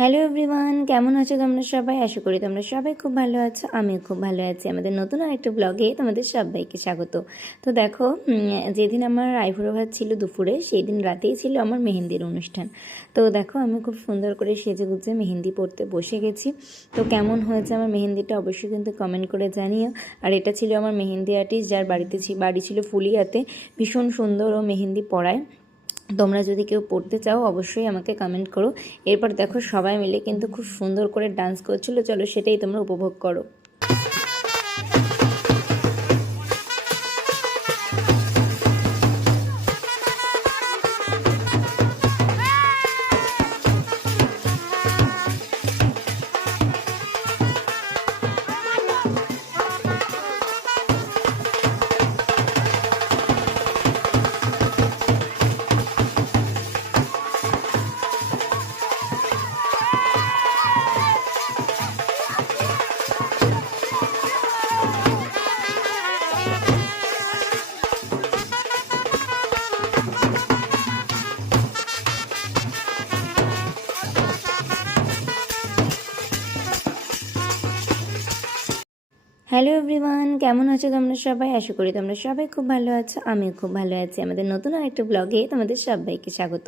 Hello everyone, কেমন আছো তোমরা সবাই? আশা করি তোমরা সবাই খুব ভালো আছো। আমিও খুব ভালো আছি। আমাদের নতুন আরেকটা ব্লগে তোমাদের সবাইকে স্বাগত। তো দেখো, যেদিন আমার আইবুড়ো ভাত ছিল দুপুরে, সেই দিন রাতেই ছিল আমার মেহেন্দির অনুষ্ঠান। তো দেখো, আমি খুব সুন্দর করে সেজে গুজে মেহেন্দি পরতে বসে গেছি। তো কেমন হয়েছে আমার মেহেন্দিটা অবশ্যই কিন্তু কমেন্ট করে জানিও। আর এটা ছিল আমার মেহেন্দি আর্টিস্ট, যার বাড়ি ছিল ফুলিয়াতে। ভীষণ সুন্দর ও মেহেন্দি পড়ায়। তোমরা যদি কেউ পড়তে চাও অবশ্যই আমাকে কমেন্ট করো। এরপর দেখো, সবাই মিলে কিন্তু খুব সুন্দর করে ডান্স করছিল। চলো সেটাই তোমরা উপভোগ করো। হ্যালো এভরিওয়ান, কেমন আছো তোমরা সবাই? আশা করি তোমরা সবাই খুব ভালো আছো। আমিও খুব ভালো আছি। আমাদের নতুন আরেকটা ব্লগে তোমাদের সবাইকে স্বাগত।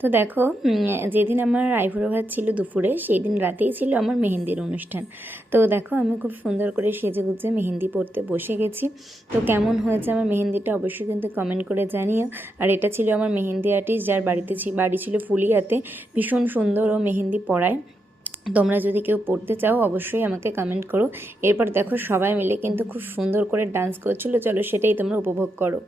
তো দেখো, যেদিন আমার আইবুড়ো ভাত ছিল দুপুরে, সেই দিন রাতেই ছিল আমার মেহেন্দির অনুষ্ঠান। তো দেখো, আমি খুব সুন্দর করে সেজে গুজে মেহেন্দি পরতে বসে গেছি। তো কেমন হয়েছে আমার মেহেন্দিটা অবশ্যই কিন্তু কমেন্ট করে জানিও। আর এটা ছিল আমার মেহেন্দি আর্টিস্ট, যার বাড়ি ছিল ফুলিয়াতে। ভীষণ সুন্দর ও মেহেন্দি পড়ায়। তোমরা যদি কেউ পড়তে চাও অবশ্যই আমাকে কমেন্ট করো। এরপর দেখো, সবাই মিলে কিন্তু খুব সুন্দর করে ডান্স করছিল। চলো সেটাই তোমরা উপভোগ করো।